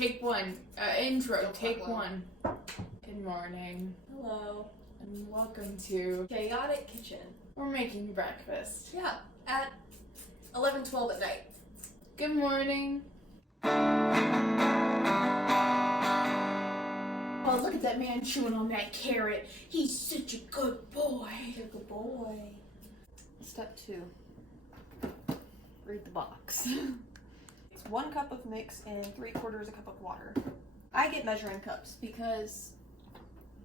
Take one. Intro. Take one. Good morning. Hello. And welcome to Chaotic Kitchen. We're making breakfast. Yeah, at 11:12 at night. Good morning. Oh, look at that man chewing on that carrot. He's such a good boy. Good boy. Step 2. Read the box. It's 1 cup of mix and 3/4 a cup of water. I get measuring cups because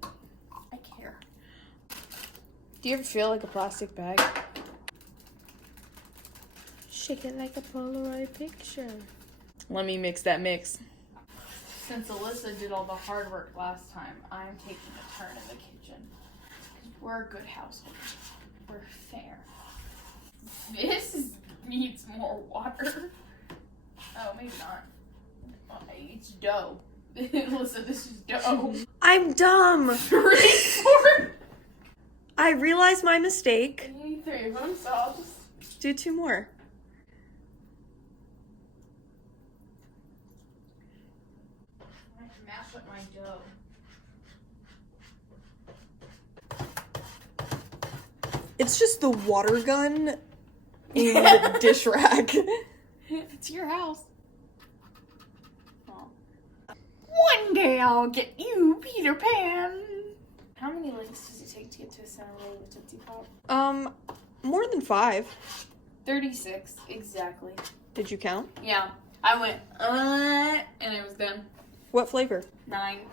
I care. Do you ever feel like a plastic bag? Shake it like a Polaroid picture. Let me mix that mix. Since Alyssa did all the hard work last time, I'm taking a turn in the kitchen. We're a good household. We're fair. This needs more water. Oh, maybe not. It's dough. Alyssa, this is dough. I'm dumb. 3, 4. I realized my mistake. I need 3 of them, so I'll just... Do 2 more. I have to mash up my dough. It's just the water gun and the dish rack. It's your house. Oh. One day I'll get you, Peter Pan. How many licks does it take to get to a center roll of Tootsie Pop? More than 5. 36, exactly. Did you count? Yeah, I went, and I was done. What flavor? 9.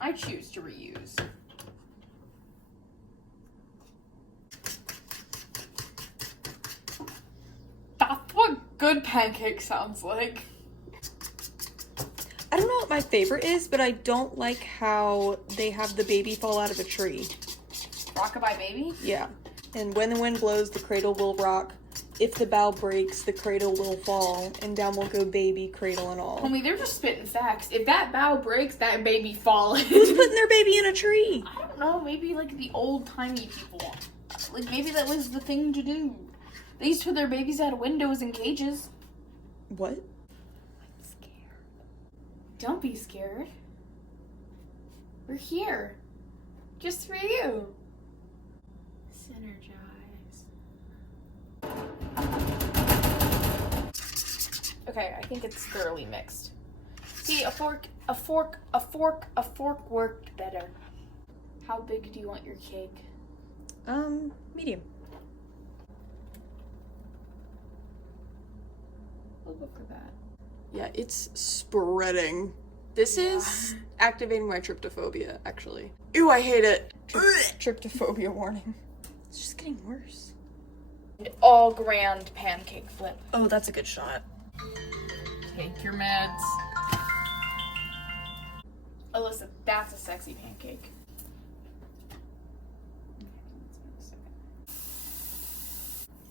I choose to reuse. That's what good pancake sounds like. I don't know what my favorite is, but I don't like how they have the baby fall out of a tree. Rockabye Baby? Yeah. And when the wind blows, the cradle will rock. If the bough breaks, the cradle will fall. And down will go baby, cradle and all. Homie, they're just spitting facts. If that bough breaks, that baby falls. Who's putting their baby in a tree? I don't know. Maybe like the old-timey people. Like maybe that was the thing to do. They used to put their babies out of windows in cages. What? I'm scared. Don't be scared. We're here. Just for you. Synergize. Okay, I think it's thoroughly mixed. See, a fork worked better. How big do you want your cake? Medium. We'll go for that. Yeah, it's spreading. This is activating my tryptophobia, actually. Ew, I hate it. Tryptophobia warning. It's just getting worse. All grand pancake flip. Oh, that's a good shot. Take your meds. Alyssa, that's a sexy pancake.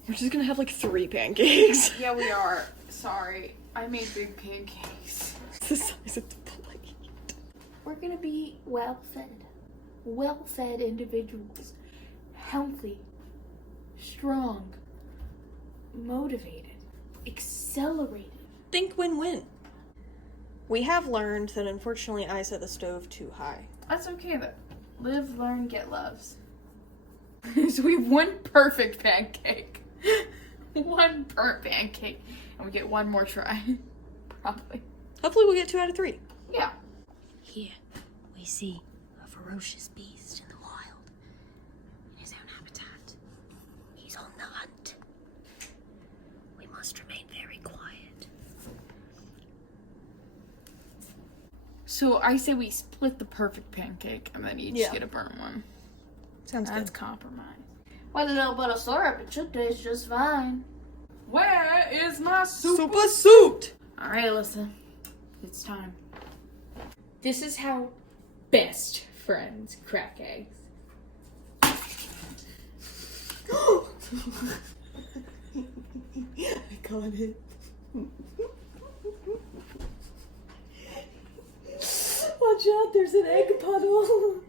We're just gonna have like 3 pancakes. Yeah, we are. Sorry. I made big pancakes. It's the size of the plate. We're gonna be well-fed. Well-fed individuals. Healthy. Strong. Motivated. Accelerated. Think win-win. We have learned that unfortunately I set the stove too high. That's okay though. Live, learn, get loves. So we have 1 perfect pancake. 1 per pancake. And we get 1 more try. Probably. Hopefully we'll get 2 out of 3. Yeah. Here we see a ferocious beast in the wild. In his own habitat. He's on the hunt. We must remain very quiet. So I say we split the perfect pancake and then each get a burnt one. Sounds That's good. compromise. With a little bit of syrup, it should taste just fine. Where is my Super suit! Alright, Alyssa. It's time. This is how best friends crack eggs. I got it. Watch out, there's an egg puddle.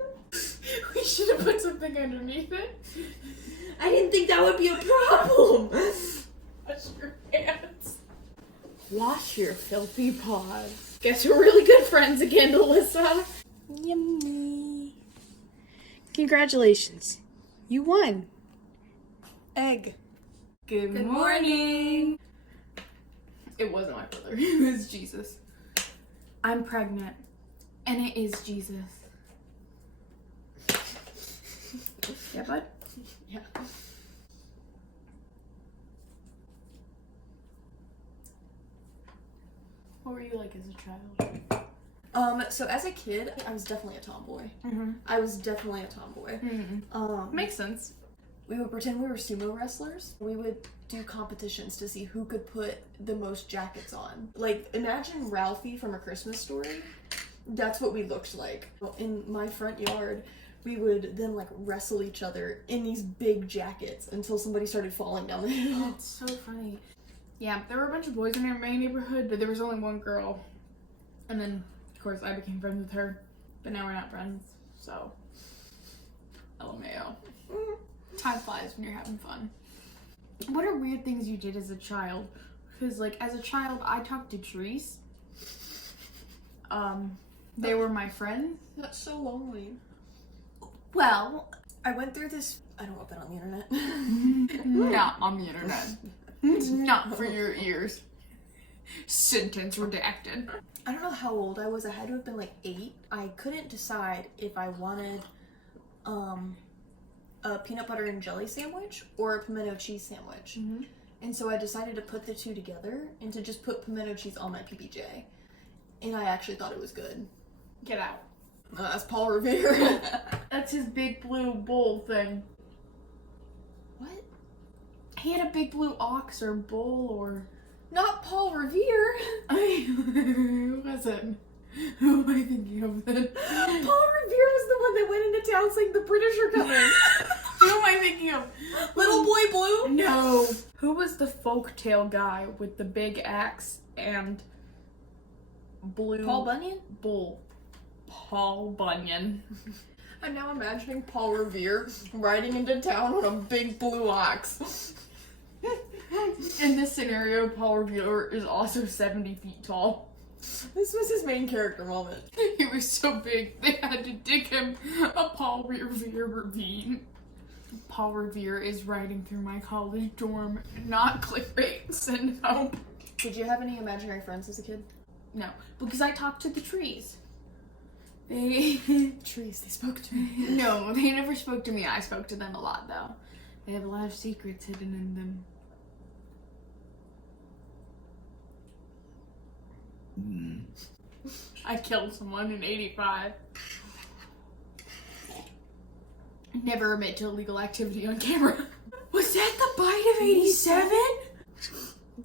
We should have put something underneath it. I didn't think that would be a problem. Wash your hands. Wash your filthy paws. Guess we're really good friends again, Alyssa. Yummy. Congratulations. You won. Egg. Good morning. It wasn't my brother. It was Jesus. I'm pregnant. And it is Jesus. Yeah, bud? Yeah. What were you like as a child? So as a kid, I was definitely a tomboy. Mm-hmm. I was definitely a tomboy. Makes sense. We would pretend we were sumo wrestlers. We would do competitions to see who could put the most jackets on. Like, imagine Ralphie from A Christmas Story. That's what we looked like. In my front yard, we would then like wrestle each other in these big jackets until somebody started falling down the hill. That's so funny. Yeah, there were a bunch of boys in my neighborhood, but there was only one girl. And then, of course, I became friends with her. But now we're not friends, so... LMAO. Time flies when you're having fun. What are weird things you did as a child? Because, like, as a child, I talked to trees. They were my friends. That's so lonely. Well, I went through this... I don't want that on the internet. not on the internet. It's not for your ears. Sentence redacted. I don't know how old I was. I had to have been like 8. I couldn't decide if I wanted a peanut butter and jelly sandwich or a pimento cheese sandwich. Mm-hmm. And so I decided to put the two together and to just put pimento cheese on my PBJ. And I actually thought it was good. Get out. That's Paul Revere. That's his big blue bull thing. What? He had a big blue ox or bull or... Not Paul Revere. Who was it? Who am I thinking of then? Paul Revere was the one that went into town saying the British are coming. Who am I thinking of? Little Boy Blue? No. Who was the folktale guy with the big axe and blue... Paul Bunyan? Bull. Paul Bunyan. I'm now imagining Paul Revere riding into town on a big blue ox. In this scenario, Paul Revere is also 70 feet tall. This was his main character moment. He was so big, they had to dig him a Paul Revere ravine. Paul Revere is riding through my college dorm. Not clickbait, send help. Did you have any imaginary friends as a kid? No, because I talked to the trees. They... Trees, they spoke to me. No, they never spoke to me. I spoke to them a lot, though. They have a lot of secrets hidden in them. I killed someone in 85. Never admit to illegal activity on camera. Was that the bite of 87?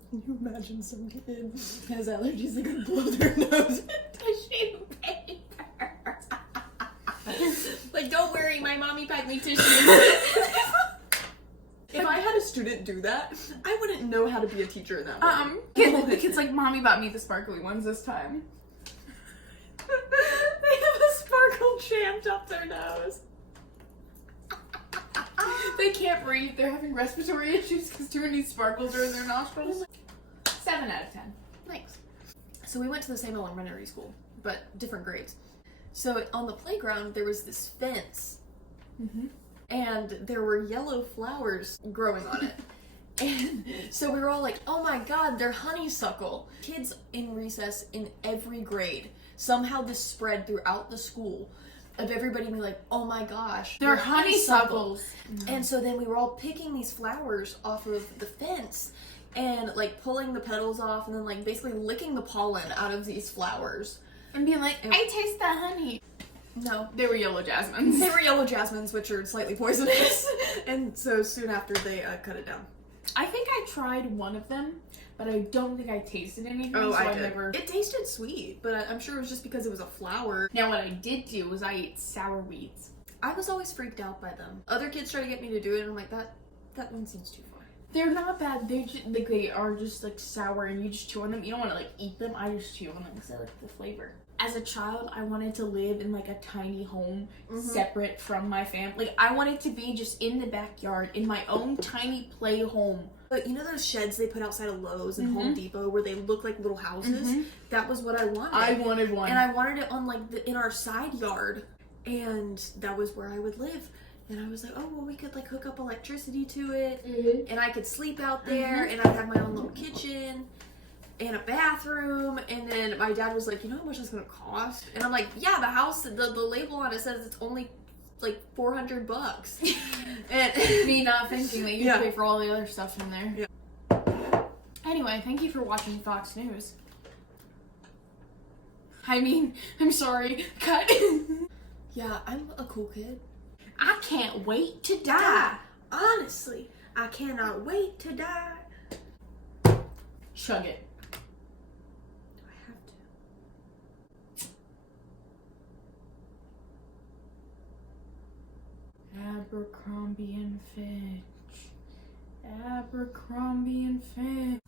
Can you imagine some kid has allergies, they could blow their nose with tissue paper? Like, don't worry, my mommy packed me tissue. If I had a student do that, I wouldn't know how to be a teacher in that moment. The kid's like, Mommy bought me the sparkly ones this time. They have a sparkle jammed up their nose. They can't breathe. They're having respiratory issues because too many sparkles are in their nostrils. 7 out of 10. Thanks. So we went to the same elementary school, but different grades. So on the playground, there was this fence. Mm-hmm. And there were yellow flowers growing on it. And so we were all like, oh my god, they're honeysuckle. Kids in recess in every grade, somehow this spread throughout the school of everybody being like, oh my gosh, they're honeysuckles. Mm-hmm. And so then we were all picking these flowers off of the fence and like pulling the petals off and then like basically licking the pollen out of these flowers. And being like, I taste the honey. No. They were yellow jasmines. They were yellow jasmines, which are slightly poisonous. And so soon after, they cut it down. I think I tried one of them, but I don't think I tasted anything. Oh, so I did. Never... It tasted sweet, but I'm sure it was just because it was a flower. Now, what I did do was I ate sour weeds. I was always freaked out by them. Other kids try to get me to do it, and I'm like, that one seems too far. They're not bad. They are just like sour, and you just chew on them. You don't want to like eat them. I just chew on them because I like the flavor. As a child, I wanted to live in like a tiny home separate from my family. Like, I wanted to be just in the backyard in my own tiny play home But you know those sheds they put outside of Lowe's and Home Depot where they look like little houses? That was what I wanted. I wanted one. And I wanted it on like in our side yard. And that was where I would live. And I was like, oh, well, we could like hook up electricity to it. And I could sleep out there. And I'd have my own little kitchen and a bathroom. And then my dad was like, you know how much that's going to cost? And I'm like, yeah, the house, the label on it says it's only like $400. And me not thinking that you pay for all the other stuff in there. Anyway, thank you for watching Fox News. I mean, I'm sorry. Cut. Yeah, I'm a cool kid. I can't wait to die. Honestly, I cannot wait to die. Chug it. I have to. Abercrombie and Fitch. Abercrombie and Fitch.